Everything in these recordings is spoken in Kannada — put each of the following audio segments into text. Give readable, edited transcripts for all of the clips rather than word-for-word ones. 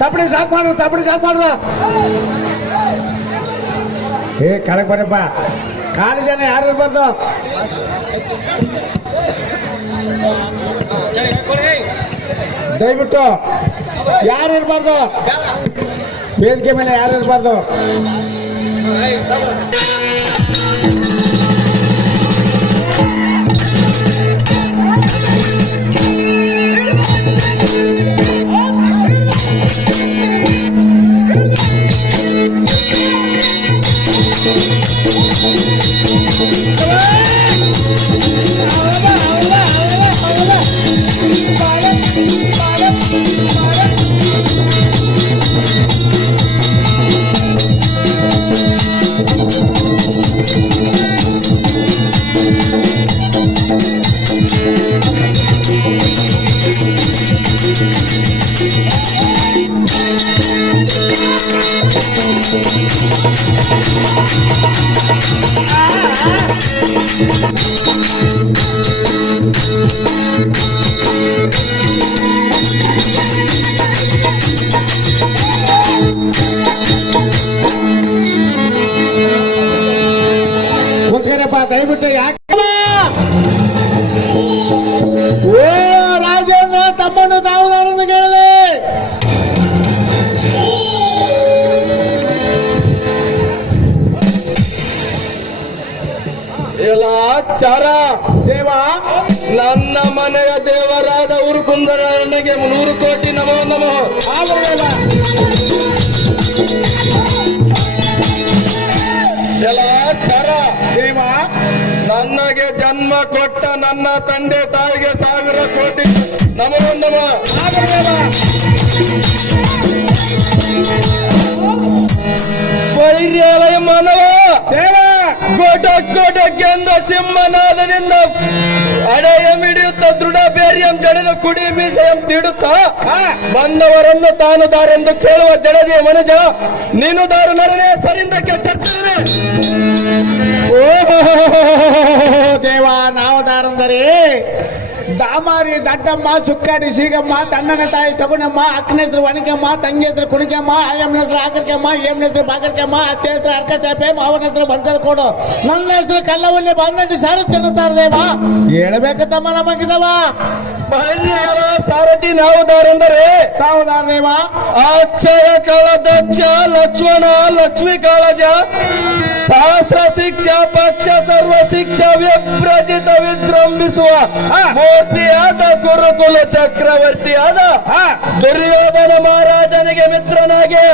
ತಪ್ಪಡಿ ಸಾಕು ಮಾಡ್ದ ಕಳಕ್ ಬರಪ್ಪ ಕಾಲು ಜನ ಯಾರು ಇರ್ಬಾರ್ದು ದಯವಿಟ್ಟು ಯಾರು ಇರ್ಬಾರ್ದು ವೇದಿಕೆ ಮೇಲೆ ಯಾರು ಇರ್ಬಾರ್ದು ದಯವಿಟ್ಟು ಯಾಕೆ ಓ ರಾಜೇಂದ್ರ ತಮ್ಮನ್ನು ತಾವುದಾರನ್ನು ಕೇಳಿದೆ ಎಲ್ಲ ಚಾರ ದೇವ ನನ್ನ ಮನೆಯ ದೇವರಾದ ಉರುಕುಂದರನಿಗೆ 100 ಕೋಟಿ ನಮೋ ನಮೋ. ಎಲ್ಲ ಚಾರ ದೇವ ನನಗೆ ಜನ್ಮ ಕೊಟ್ಟ ನನ್ನ ತಂದೆ ತಾಯಿಗೆ 1000 ಕೋಟಿ ನಮೋ ನಮೋ. ವೈರ್ಯಾಲಯ ಮಾನವ ದೇವ ಗೋಟಕ್ಕೆಂದ ಸಿಂಹನಾದದಿಂದ ಅಡೆಯ ಮಿಡಿಯುತ್ತ ದೃಢ ಬೇರಿಯಂ ಜಡದ ಕುಡಿ ಮೀಸೆಯಂ ತಿಡುತ್ತ ಬಂದವರನ್ನು ತಾನು ದಾರೆಂದು ಕೇಳುವ ಜಡದಿಯ ಮನುಜ ನೀನು ದಾರು ನರನೇ ಸರಿಂದಕ್ಕೆ ಚರ್ಚೆ. ಓಹೋ ದೇವ ನಾವು ದಾರಂದರೆ ದಾಮಾರಿ ದಡ್ಡಮ್ಮ ಸುಕ್ಕಾಡಿ ಸೀಗಮ್ಮ ತಣ್ಣನ ತಾಯಿ ತಗುಣಮ್ಮ ಅಕ್ಕನ ಹೆಸರು ಒಣಕಮ್ಮ ತಂಗಿ ಹೆಸರು ಕುಣಿಕಮ್ಮ ಆಯಮ್ಮನ ಹೆಸರು ಆಕರ್ಕಮ್ಮ ಏಮ್ನ ಹೆಸರು ಬಾಕರ್ಕಮ್ಮ ಅತ್ತೆ ಹೆಸರು ಅರ್ಕ ಚಾಪೆ ಮಾವನ ಹೆಸರು ಬಂಚಲ್ ಕೊಡು ನನ್ನ ಹೆಸರು ಕಲ್ಲವಲ್ಲಿ ಬಂದಂಟಿ ಸಾರು ತಿನ್ನುತ್ತಾರ ದೇವ ಹೇಳ್ಬೇಕು ತಮ್ಮ ನಮಗಿದವ ಸಾರಥಿ ನಾವು ದಾರಂದರೆ ತಾವುದಾರ ದೇವ ಅಕ್ಷಯ ಕಳದಕ್ಷ ಲಕ್ಷ್ಮಣ ಲಕ್ಷ್ಮೀ ಕಾಳಜ ಸಹಸ್ರ ಶಿಕ್ಷಾ ಪಕ್ಷ ಸರ್ವ ಶಿಕ್ಷಾ ವಿಭ್ರಜಿತ ವಿಜೃಂಭಿಸುವ ಮೂರ್ತಿಯಾದ ಗುರುಕುಲ ಚಕ್ರವರ್ತಿಯಾದ ದುರ್ಯೋಧನ ಮಹಾರಾಜನಿಗೆ ಮಿತ್ರನಾಗಿ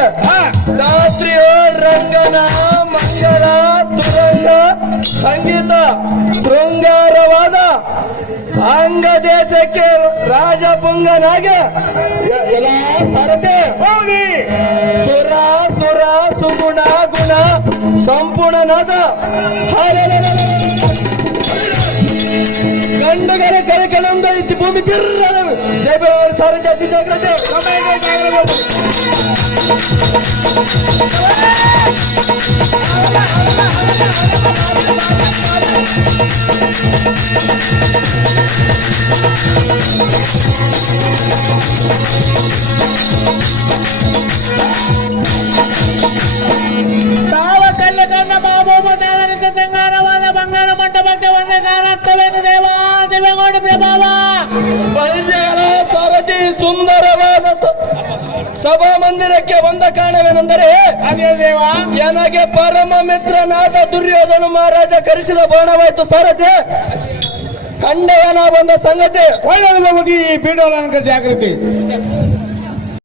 ದಾತ್ರಿಯೋ ರಂಗನ ಮಂಗಲ ತುರಂಗ ಸಂಗೀತ ಶೃಂಗಾರವಾದ ಅಂಗ ದೇಶಕ್ಕೆ ರಾಜಪುಂಗನಾಗೆ ಎಲ್ಲ ಸಾರಥಿ ಹೋಗಿ ಸುರ ಸುರ ಸುಗುಣ ಗುಣ ಸಂಪೂರ್ಣನಾದ ಗಂಡುಗರ ಕರೆಕಣಂದ ಇಚ್ಚಿ ಭೂಮಿ ಬಿರ್ರ ಜಯ ಸಾರಥಿ ಅತಿ ಜಾಗ್ರತೆ ತಾವ ಕಲ್ಲ ಕನ್ನ ಬಾಬು ದೇವರಿಂದ ಸಂಗಾರವಾದ ಬಂಗಾರ ಮಂಟಪಕ್ಕೆ ಒಂದೇ ಕಾರಾರ್ಥವೇನು ದೇವ ದೇವೇಗೌಡ ಪ್ರಭಾವ ಸಾರಥಿ ಸುಂದರವಾದ ಸಭಾ ಮಂದಿರಕ್ಕೆ ಬಂದ ಕಾರಣವೇನೆಂದರೆ ಅದೇ ದೇವ ನನಗೆ ಪರಮ ಮಿತ್ರನಾದ ದುರ್ಯೋಧನ ಮಹಾರಾಜ ಕರೆಸಿದ ಬಾಣವಾಯ್ತು ಸಾರಥಿ ಕಂಡವನ ಬಂದ ಸಂಗತಿ ಒಳ್ಳೆಯದು ಈ ಪೀಠೋಲಂಕ ಜಾಗೃತಿ